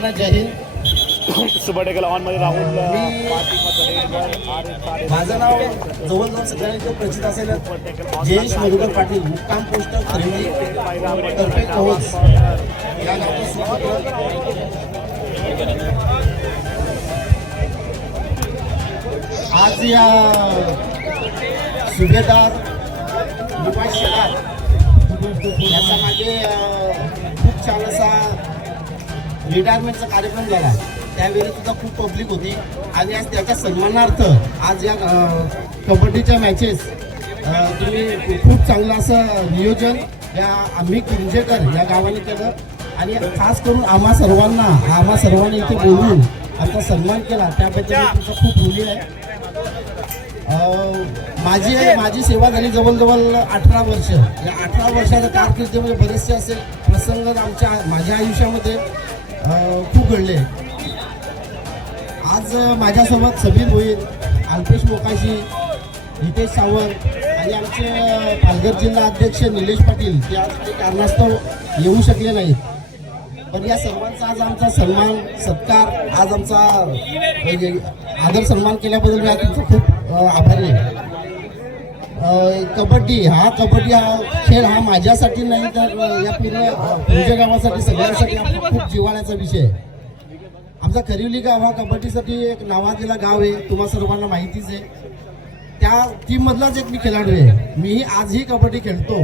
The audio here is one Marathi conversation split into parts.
सर्वांना जय हिंद। सुबडेकल ऑन मध्ये राहुल माझं नाव जवळजवळ सगळ्यांना प्रचित असेल जयेश मधुकर पाटील, मुक्काम पोस्ट खरेदी तर्फे कवच या गावचा सुपुत्र। आज या सुभेदार निपाश शेलार याचा मागे खूप छान असा रिटायरमेंटचा कार्यक्रम झाला। त्यावेळी सुद्धा खूप पब्लिक होती आणि आज त्याच्या सन्मानार्थ आज या कबड्डीच्या मॅचेस तुम्ही खूप चांगलं असं नियोजन या आम्ही कुंजेकर या गावाने केलं आणि खास करून आम्हा सर्वांनी इथे बोलून आमचा सन्मान केला, त्याबद्दल तुमचा खूप ऋणी आहे। माझी सेवा झाली जवळजवळ 18 वर्ष। या 18 वर्षाच्या कारकिर्दीमध्ये बरेचसे असे प्रसंग माझ्या आयुष्यामध्ये खूप घडले। आज माझ्यासोबत सबीर भोईर, अल्पेश मोकाशी, हितेश सावंत आणि आमचे पालघर जिल्हा अध्यक्ष निलेश पाटील ते आज काही कारणास्तव येऊ शकले नाहीत, पण या सर्वांचा आज आमचा सन्मान सत्कार, आज आमचा आदर सन्मान केल्याबद्दल मी आज तुमचं खूप आभारी आहे। कबड्डी हा खेळ हा माझ्यासाठी नाही तर या पूर्ण गावासाठी सगळ्यांसाठी खूप जिव्हाळ्याचा विषय आहे। आमचा खरिवली गाव हा कबड्डीसाठी एक नावाजलेला गाव आहे, तुम्हा सर्वांना माहितीच आहे। त्या टीम मधलाच एक मी खेळाडू आहे। मीही आजही कबड्डी खेळतो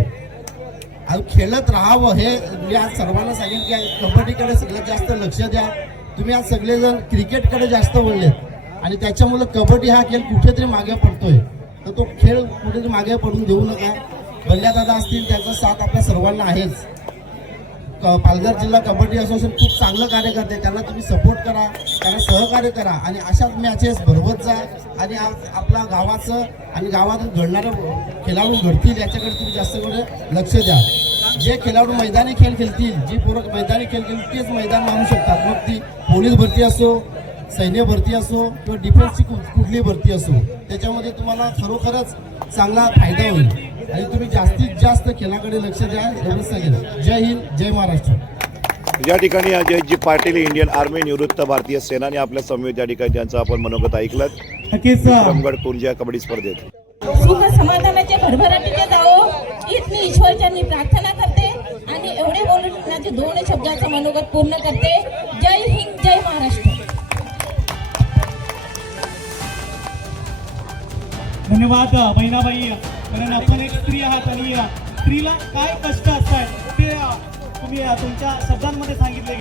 आणि खेळत राहावं हे मी आज सर्वांना सांगेन की कबड्डीकडे सगळ्यात जास्त लक्ष द्या। तुम्ही आज सगळेजण क्रिकेटकडे जास्त वळलेत आणि त्याच्यामुळे कबड्डी हा खेळ कुठेतरी मागे पडतोय, तर तो खेळ कुठेतरी मागे पडून देऊ नका। बल्ल्या दादा असतील त्यांचा साथ आपल्या सर्वांना आहेच। पालघर जिल्हा कबड्डी असोसिएशन खूप चांगलं कार्य करते, त्यांना तुम्ही सपोर्ट करा, त्यांना सहकार्य करा आणि अशाच मॅचेस भरवत जा आणि आपल्या गावाचं आणि गावातून घडणारं खेळाडू घडतील याच्याकडे तुम्ही जास्त करून लक्ष द्या। जे खेळाडू मैदानी खेळ खेळतील, जी पोरं मैदानी खेळ खेळतील तेच मैदान मारू शकतात, मग ती पोलीस भरती असो, सैन्य भरती असो किंवा डिफेन्सची कुठली भरती असो, त्याच्यामध्ये तुम्हाला खरोखरच चांगला फायदा होईल आणि तुम्ही जास्तीत जास्त खेळाकडे लक्ष द्या एवढंच सांगेन। जय हिंद, जय महाराष्ट्र। या ठिकाणी अजयजी पाटील इंडियन आर्मी निवृत्त भारतीय सेनानी आपल्या समवेत या ठिकाणी त्यांचं आपण मनोगत ऐकलं। विक्रमगड कुंजा कबड्डी स्पर्धेत सुख समाधानाचे भरभराटीने जावो हीच मी ईश्वरचरणी प्रार्थना करते आणि एवढे बोलून माझे 2 शब्दाचं मनोगत पूर्ण करते। जय हिंद, जय महाराष्ट्र। धन्यवाद बहिणाबाई। कारण आपण एक स्त्री आहात आणि स्त्रीला काय कष्ट असतात ते तुम्ही तुमच्या शब्दांमध्ये सांगितले।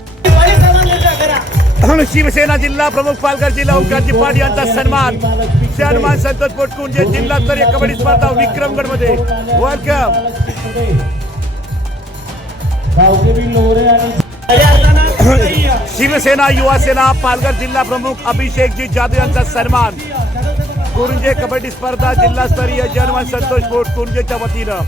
शिवसेना जिल्हा प्रमुख पालघर जिल्हा ओंकारजी पाटील यांचा सन्मान संतोष पोटकुंजे जिल्हास्तरीय कबड्डी स्पर्धा विक्रमगड मध्ये वेलकम। शिवसेना युवा सेना पालघर जिल्हा प्रमुख अभिषेकजी जाधव यांचा सन्मान कुंजे कबड्डी स्पर्धा जिल्हास्तरीय जनमान संतोष पोटकुंजेच्या वतीनं